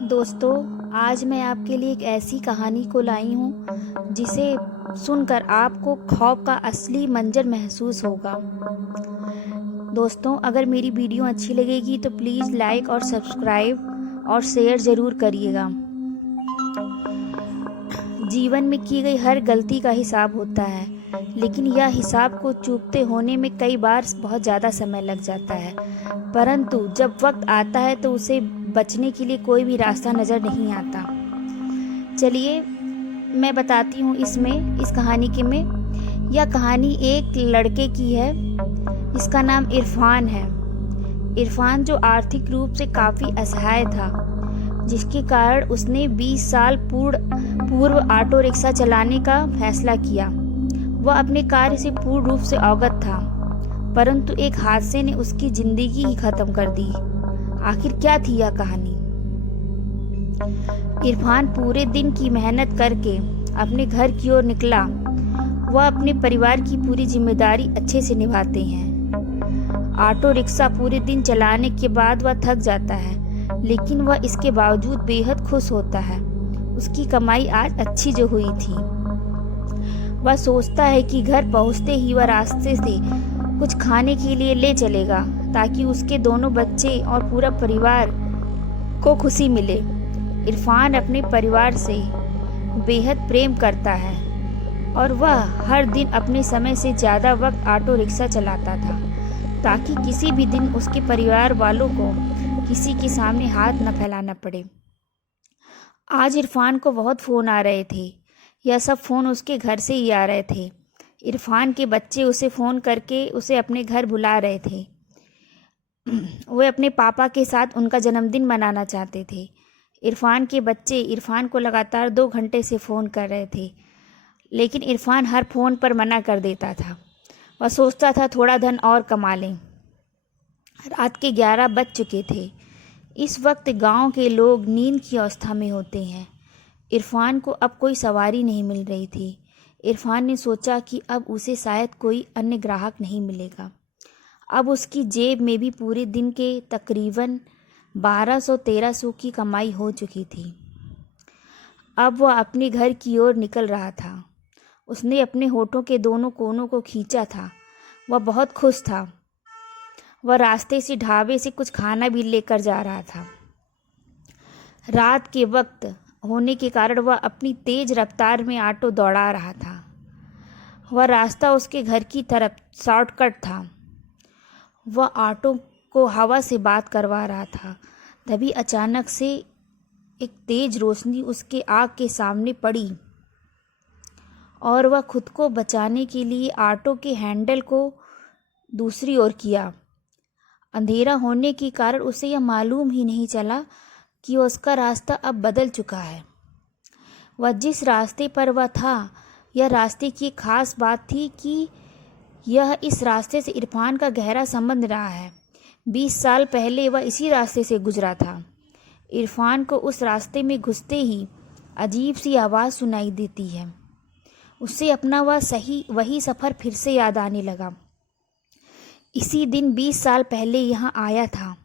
दोस्तों, आज मैं आपके लिए एक ऐसी कहानी को लाई हूँ जिसे सुनकर आपको खौफ का असली मंजर महसूस होगा। दोस्तों, अगर मेरी वीडियो अच्छी लगेगी तो प्लीज़ लाइक और सब्सक्राइब और शेयर ज़रूर करिएगा। जीवन में की गई हर गलती का हिसाब होता है, लेकिन यह हिसाब को चूकते होने में कई बार बहुत ज़्यादा समय लग जाता है। परंतु जब वक्त आता है तो उसे बचने के लिए कोई भी रास्ता नज़र नहीं आता। चलिए मैं बताती हूँ इस कहानी के में। यह कहानी एक लड़के की है, इसका नाम इरफान है। इरफान जो आर्थिक रूप से काफ़ी असहाय था, जिसके कारण उसने 20 साल पूर्व ऑटो रिक्शा चलाने का फैसला किया। वह अपने कार्य से पूर्ण रूप से अवगत था, परंतु एक हादसे ने उसकी जिंदगी ही खत्म कर दी। आखिर क्या थी यह कहानी? इरफान पूरे दिन की मेहनत करके अपने घर की ओर निकला। वह अपने परिवार की पूरी जिम्मेदारी अच्छे से निभाते हैं। ऑटो रिक्शा पूरे दिन चलाने के बाद वह थक जाता है, लेकिन वह इसके बावजूद बेहद खुश होता है। उसकी कमाई आज अच्छी जो हुई थी। वह सोचता है कि घर पहुंचते ही वह रास्ते से कुछ खाने के लिए ले चलेगा, ताकि उसके दोनों बच्चे और पूरा परिवार को खुशी मिले। इरफान अपने परिवार से बेहद प्रेम करता है और वह हर दिन अपने समय से ज़्यादा वक्त ऑटो रिक्शा चलाता था, ताकि किसी भी दिन उसके परिवार वालों को किसी के सामने हाथ न फैलाना पड़े। आज इरफान को बहुत फ़ोन आ रहे थे। यह सब फ़ोन उसके घर से ही आ रहे थे। इरफान के बच्चे उसे फ़ोन करके उसे अपने घर बुला रहे थे। वे अपने पापा के साथ उनका जन्मदिन मनाना चाहते थे। इरफान के बच्चे इरफान को लगातार 2 घंटे से फ़ोन कर रहे थे, लेकिन इरफान हर फ़ोन पर मना कर देता था। वह सोचता था थोड़ा धन और कमा लें। रात के 11 बज चुके थे। इस वक्त गांव के लोग नींद की अवस्था में होते हैं। इरफान को अब कोई सवारी नहीं मिल रही थी। इरफान ने सोचा कि अब उसे शायद कोई अन्य ग्राहक नहीं मिलेगा। अब उसकी जेब में भी पूरे दिन के तकरीबन 1200-1300 की कमाई हो चुकी थी। अब वह अपने घर की ओर निकल रहा था। उसने अपने होठों के दोनों कोनों को खींचा था। वह बहुत खुश था। वह रास्ते से ढाबे से कुछ खाना भी लेकर जा रहा था। रात के वक्त होने के कारण वह अपनी तेज रफ्तार में ऑटो दौड़ा रहा था। वह रास्ता उसके घर की तरफ शॉर्टकट था। वह ऑटो को हवा से बात करवा रहा था। तभी अचानक से एक तेज रोशनी उसके आँख के सामने पड़ी और वह खुद को बचाने के लिए ऑटो के हैंडल को दूसरी ओर किया। अंधेरा होने के कारण उसे यह मालूम ही नहीं चला कि उसका रास्ता अब बदल चुका है। वह जिस रास्ते पर वह था, यह रास्ते की एक खास बात थी कि यह इस रास्ते से इरफान का गहरा संबंध रहा है। 20 साल पहले वह इसी रास्ते से गुजरा था। इरफान को उस रास्ते में घुसते ही अजीब सी आवाज़ सुनाई देती है। उससे अपना वही सफ़र फिर से याद आने लगा। इसी दिन 20 साल पहले यहाँ आया था।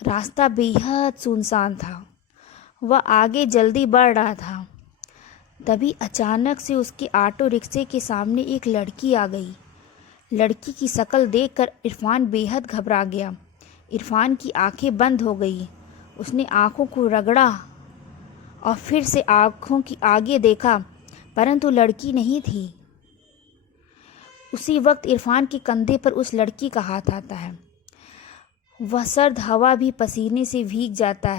रास्ता बेहद सुनसान था। वह आगे जल्दी बढ़ रहा था। तभी अचानक से उसके ऑटो रिक्शे के सामने एक लड़की आ गई। लड़की की शक्ल देखकर इरफान बेहद घबरा गया। इरफान की आंखें बंद हो गई। उसने आंखों को रगड़ा और फिर से आंखों की आगे देखा, परंतु लड़की नहीं थी। उसी वक्त इरफान के कंधे पर उस लड़की का हाथ आता है। वह सर्द हवा भी पसीने से भीग जाता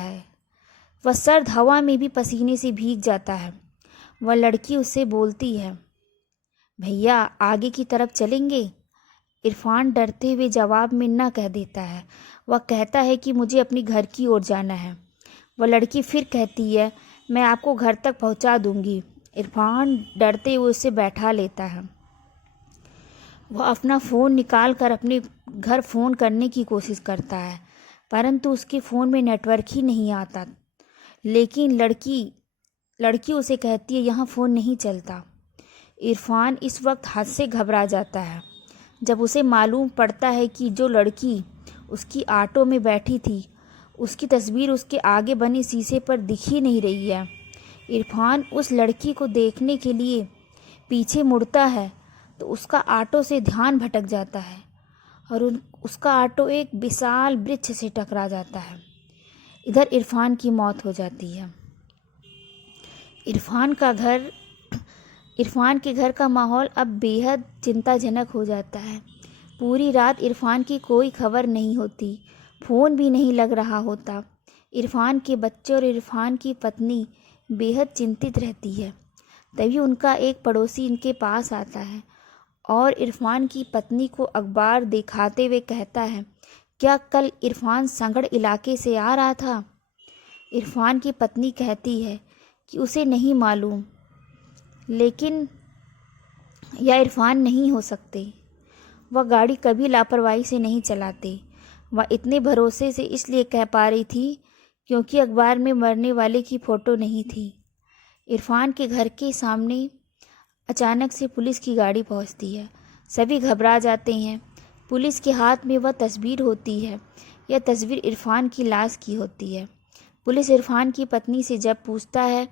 है। वह लड़की उससे बोलती है, भैया आगे की तरफ चलेंगे? इरफान डरते हुए जवाब में न कह देता है। वह कहता है कि मुझे अपने घर की ओर जाना है। वह लड़की फिर कहती है, मैं आपको घर तक पहुंचा दूंगी। इरफान डरते हुए उसे बैठा लेता है। वह अपना फ़ोन निकाल कर अपने घर फ़ोन करने की कोशिश करता है, परंतु उसके फ़ोन में नेटवर्क ही नहीं आता। लेकिन लड़की उसे कहती है, यहाँ फ़ोन नहीं चलता। इरफान इस वक्त हद से घबरा जाता है जब उसे मालूम पड़ता है कि जो लड़की उसकी ऑटो में बैठी थी उसकी तस्वीर उसके आगे बने शीशे पर दिख ही नहीं रही है। इरफान उस लड़की को देखने के लिए पीछे मुड़ता है तो उसका ऑटो से ध्यान भटक जाता है और उसका ऑटो एक विशाल वृक्ष से टकरा जाता है। इधर इरफान की मौत हो जाती है। इरफान के घर का माहौल अब बेहद चिंताजनक हो जाता है। पूरी रात इरफान की कोई खबर नहीं होती, फ़ोन भी नहीं लग रहा होता। इरफान के बच्चे और इरफान की पत्नी बेहद चिंतित रहती है। तभी उनका एक पड़ोसी इनके पास आता है और इरफान की पत्नी को अखबार दिखाते हुए कहता है, क्या कल इरफान संगड़ इलाके से आ रहा था? इरफान की पत्नी कहती है कि उसे नहीं मालूम, लेकिन यह इरफान नहीं हो सकते। वह गाड़ी कभी लापरवाही से नहीं चलाते। वह इतने भरोसे से इसलिए कह पा रही थी क्योंकि अखबार में मरने वाले की फ़ोटो नहीं थी। इरफान के घर के सामने अचानक से पुलिस की गाड़ी पहुंचती है। सभी घबरा जाते हैं। पुलिस के हाथ में वह तस्वीर होती है। यह तस्वीर इरफान की लाश की होती है। पुलिस इरफान की पत्नी से जब पूछता है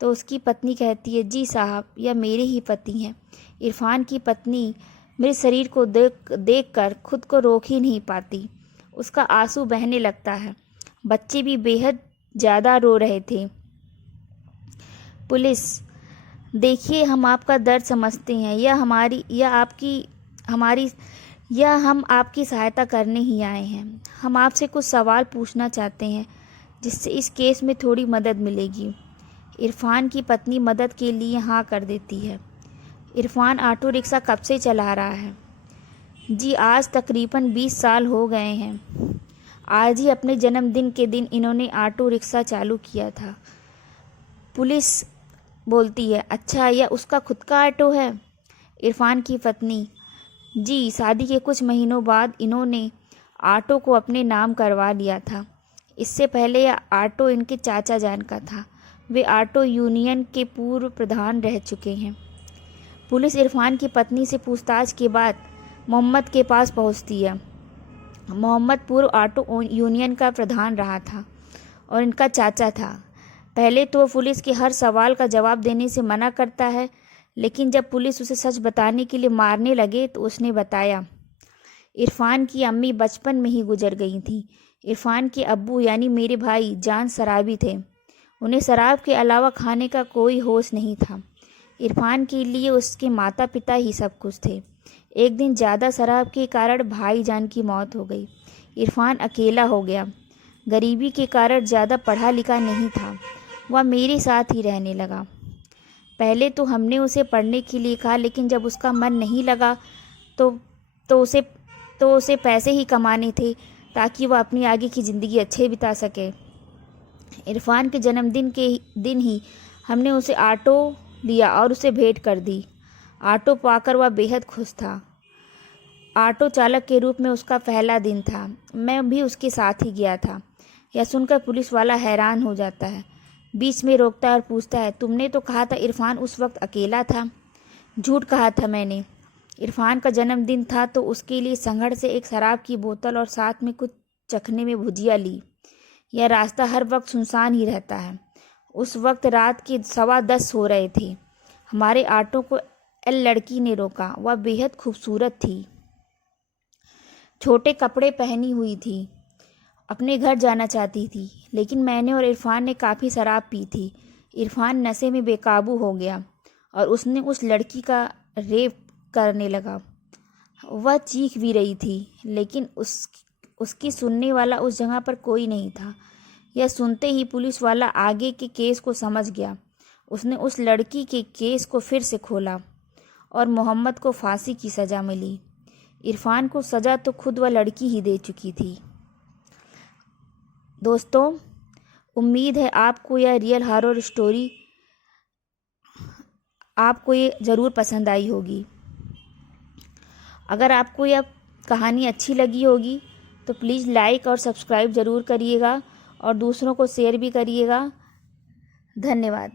तो उसकी पत्नी कहती है, जी साहब, यह मेरे ही पति हैं। इरफान की पत्नी मेरे शरीर को देखकर खुद को रोक ही नहीं पाती। उसका आंसू बहने लगता है। बच्चे भी बेहद ज़्यादा रो रहे थे। पुलिस, देखिए, हम आपका दर्द समझते हैं। हम आपकी सहायता करने ही आए हैं। हम आपसे कुछ सवाल पूछना चाहते हैं जिससे इस केस में थोड़ी मदद मिलेगी। इरफान की पत्नी मदद के लिए हाँ कर देती है। इरफान ऑटो रिक्शा कब से चला रहा है? जी, आज तकरीबन 20 साल हो गए हैं। आज ही अपने जन्मदिन के दिन इन्होंने ऑटो रिक्शा चालू किया था। पुलिस बोलती है, अच्छा, यह उसका खुद का ऑटो है? इरफान की पत्नी, जी, शादी के कुछ महीनों बाद इन्होंने ऑटो को अपने नाम करवा लिया था। इससे पहले यह ऑटो इनके चाचा जान का था। वे ऑटो यूनियन के पूर्व प्रधान रह चुके हैं। पुलिस इरफान की पत्नी से पूछताछ के बाद मोहम्मद के पास पहुंचती है। मोहम्मद पूर्व ऑटो यूनियन का प्रधान रहा था और इनका चाचा था। पहले तो वह पुलिस के हर सवाल का जवाब देने से मना करता है, लेकिन जब पुलिस उसे सच बताने के लिए मारने लगे तो उसने बताया, इरफान की अम्मी बचपन में ही गुजर गई थी। इरफान के अब्बू यानी मेरे भाई जान शराबी थे। उन्हें शराब के अलावा खाने का कोई होश नहीं था। इरफान के लिए उसके माता पिता ही सब कुछ थे। एक दिन ज़्यादा शराब के कारण भाईजान की मौत हो गई। इरफान अकेला हो गया। गरीबी के कारण ज़्यादा पढ़ा लिखा नहीं था। वह मेरे साथ ही रहने लगा। पहले तो हमने उसे पढ़ने के लिए कहा, लेकिन जब उसका मन नहीं लगा तो उसे पैसे ही कमाने थे ताकि वह अपनी आगे की ज़िंदगी अच्छे बिता सके। इरफान के जन्मदिन के दिन ही हमने उसे ऑटो दिया और उसे भेंट कर दी। ऑटो पाकर वह बेहद खुश था। ऑटो चालक के रूप में उसका पहला दिन था। मैं भी उसके साथ ही गया था। यह सुनकर पुलिस वाला हैरान हो जाता है। बीच में रोकता है और पूछता है, तुमने तो कहा था इरफान उस वक्त अकेला था। झूठ कहा था मैंने। इरफान का जन्मदिन था तो उसके लिए संगड़ से एक शराब की बोतल और साथ में कुछ चखने में भुजिया ली। यह रास्ता हर वक्त सुनसान ही रहता है। उस वक्त रात के 10:15 हो रहे थे। हमारे ऑटो को लड़की ने रोका। वह बेहद खूबसूरत थी, छोटे कपड़े पहनी हुई थी, अपने घर जाना चाहती थी, लेकिन मैंने और इरफान ने काफ़ी शराब पी थी। इरफान नशे में बेकाबू हो गया और उसने उस लड़की का रेप करने लगा। वह चीख भी रही थी, लेकिन उसकी सुनने वाला उस जगह पर कोई नहीं था। यह सुनते ही पुलिस वाला आगे के केस को समझ गया। उसने उस लड़की के केस को फिर से खोला और मोहम्मद को फांसी की सज़ा मिली। इरफान को सज़ा तो खुद वह लड़की ही दे चुकी थी। दोस्तों, उम्मीद है आपको यह रियल हॉरर स्टोरी आपको ये ज़रूर पसंद आई होगी। अगर आपको यह कहानी अच्छी लगी होगी तो प्लीज़ लाइक और सब्सक्राइब ज़रूर करिएगा और दूसरों को शेयर भी करिएगा। धन्यवाद।